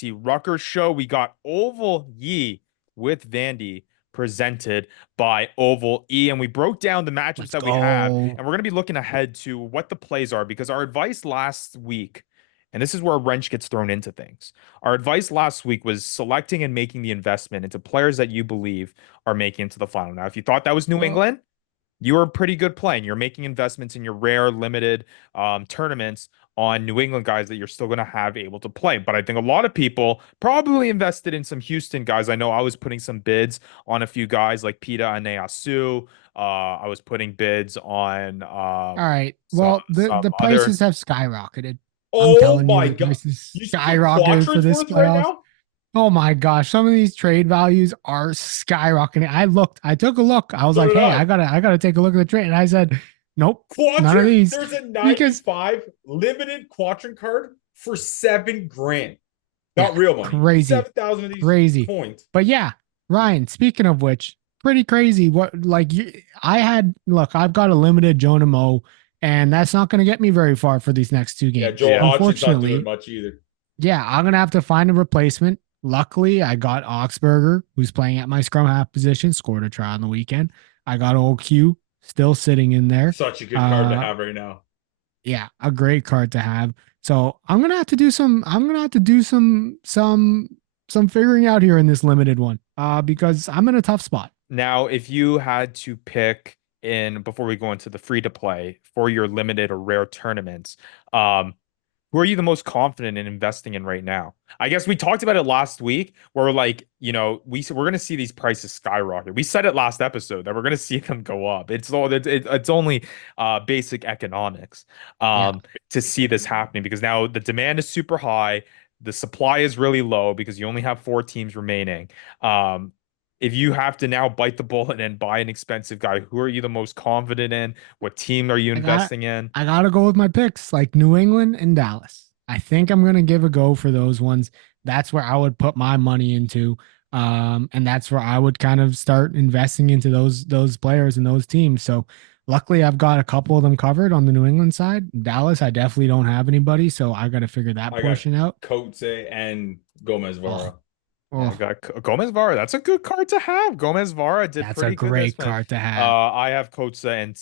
FC Rutgers show. We got Oval Ye with Vandy presented by Oval E, and we broke down the matchups Let's that we have, and go. we're going to be looking ahead to what the plays are, because our advice last week, and this is where a wrench gets thrown into things. Our advice last week was selecting and making the investment into players that you believe are making it to the final. Now, if you thought that was New England, you were a pretty good play, and you're making investments in your rare, limited tournaments on New England guys that you're still going to have able to play. But I think a lot of people probably invested in some Houston guys. I know I was putting some bids on a few guys like Pita and Neasu. I was putting bids on All right. some, Well, the some prices other. have skyrocketed. I'm Oh telling you, my the God. prices You see skyrocketed for Quatron's this worth right playoffs. now? Oh my gosh, some of these trade values are skyrocketing. I took a look. I was So like, did hey, I. I gotta take a look at the trade. And I said, nope, none of Quadrant, these. there's a Because 95 limited Quadrant card for $7,000. Not real money. crazy. 7,000 of these Crazy. coins. But yeah, Ryan, speaking of which, pretty crazy. I've got a limited Jonah Mo, and that's not gonna get me very far for these next two games. Yeah, Joel Hodgson's not Unfortunately, doing much either. yeah, I'm gonna have to find a replacement. Luckily, I got Oxberger, who's playing at my scrum half position, scored a try on the weekend. I got old Q still sitting in there. Such a good card to have right now. Yeah, a great card to have. So I'm gonna have to do some. I'm gonna have to do some figuring out here in this limited one. Because I'm in a tough spot. Now, if you had to pick before we go into the free to play for your limited or rare tournaments, who are you the most confident in investing in right now? I guess we talked about it last week where we're like, we're going to see these prices skyrocket. We said it last episode that we're going to see them go up. It's only basic economics to see this happening, because now the demand is super high. The supply is really low because you only have 4 teams remaining. If you have to now bite the bullet and buy an expensive guy, who are you the most confident in? What team are you investing in? I got to go with my picks, like New England and Dallas. I think I'm going to give a go for those ones. That's where I would put my money into. And that's where I would kind of start investing into those players and those teams. So luckily, I've got a couple of them covered on the New England side. Dallas, I definitely don't have anybody, so I got to figure that portion out. Coates and Gomez Vara. I got Gomez Vara. That's a good card to have. Gomez Vara did That's pretty a good. great card to have. I have Kotza and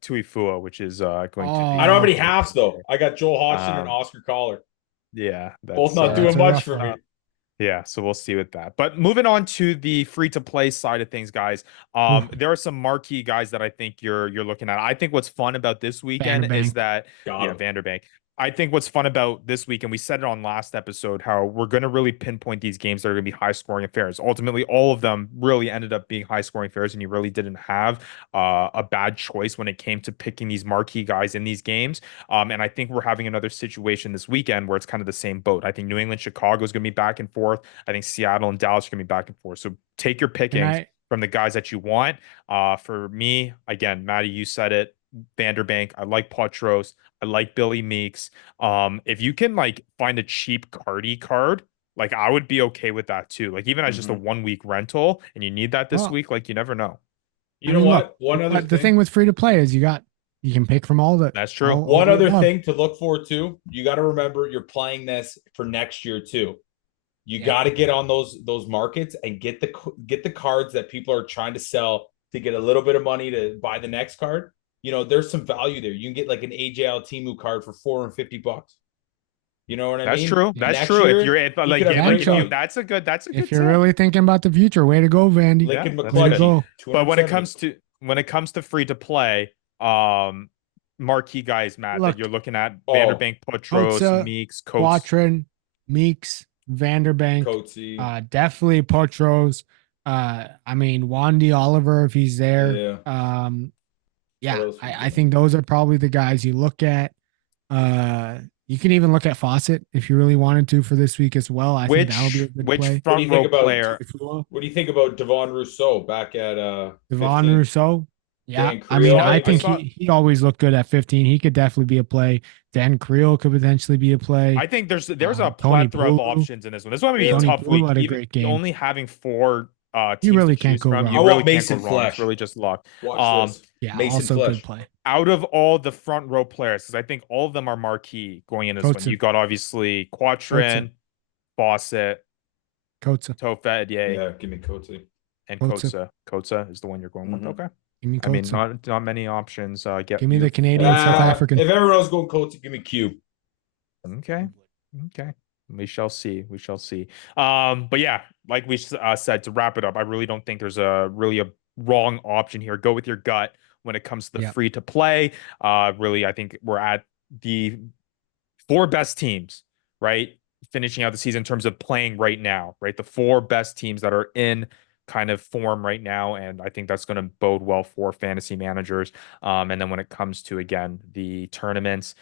Tuifua, which is going to be. I don't have any halves though. I got Joel Hodgson and Oscar Collar. Yeah, both not doing much for me. Yeah, so we'll see with that. But moving on to the free-to-play side of things, guys. There are some marquee guys that I think you're looking at. I think what's fun about this weekend is that Vanderbank. I think what's fun about this week, and we said it on last episode, how we're going to really pinpoint these games that are going to be high-scoring affairs. Ultimately, all of them really ended up being high-scoring affairs, and you really didn't have a bad choice when it came to picking these marquee guys in these games. And I think we're having another situation this weekend where it's kind of the same boat. I think New England, Chicago is going to be back and forth. I think Seattle and Dallas are going to be back and forth. So take your pickings from the guys that you want. For me, again, Maddie, you said it. Vanderbank. I like Potros. I like Billy Meeks. If you can find a cheap Cardi card, I would be okay with that too. Even as just a 1 week rental, and you need that this week, you never know. You know what? One other the thing with free to play is you can pick from all the. That's true. One other thing to look forward to. You got to remember you're playing this for next year too. You got to get on those markets and get the cards that people are trying to sell to get a little bit of money to buy the next card. There's some value there. You can get like an AJL Timu card for $450. You know what I mean? That's true. That's true. That's a good. If you're really thinking about the future, way to go, Vandy. But when it comes to free to play, marquee guys, Matt, that you're looking at: Vanderbank, Potros, Meeks, Coates, Quatrin, Meeks, Vanderbank, definitely Potros. Wandy Oliver if he's there. I think those are probably the guys you look at. You can even look at Fawcett if you really wanted to for this week as well. I think that'll be a good play. Front row player? What do you think about Devon Rousseau back at Devon 15? Rousseau? Yeah, I think he always looked good at 15. He could definitely be a play. Dan Creel could potentially be a play. I think there's a plethora of options in this one. This one would be a tough week. Even only having 4 you really can't go wrong. You really can't go wrong. It's really just luck. Mason also Flesh. Good play. Out of all the front row players, because I think all of them are marquee going into this one. You got obviously Quatrin, Fawcett, Kotza. Tofed, Yeah, give me Coatsy. and Kotza. Kotza is the one you're going with. Okay. Give me I mean, Kotza. not many options. Give me the Canadian South African. If everyone else going Coatsy, give me Q. Okay. We shall see. But yeah, like we said, to wrap it up, I really don't think there's a wrong option here. Go with your gut when it comes to the free to play. Really, I think we're at the 4 best teams, right? Finishing out the season in terms of playing right now, right? The 4 best teams that are in kind of form right now, and I think that's going to bode well for fantasy managers. And then when it comes to, again, the tournaments,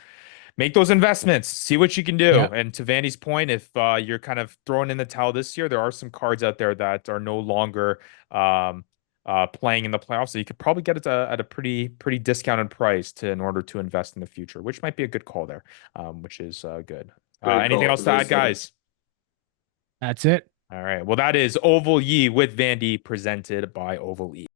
make those investments, see what you can do. Yep. And to Vandy's point, if you're kind of throwing in the towel this year, there are some cards out there that are no longer playing in the playoffs, so you could probably get it at a pretty discounted price in order to invest in the future, which might be a good call there, which is good. Anything else to add, guys? That's it. All right. Well, that is Oval Ye with Vandy, presented by Oval E.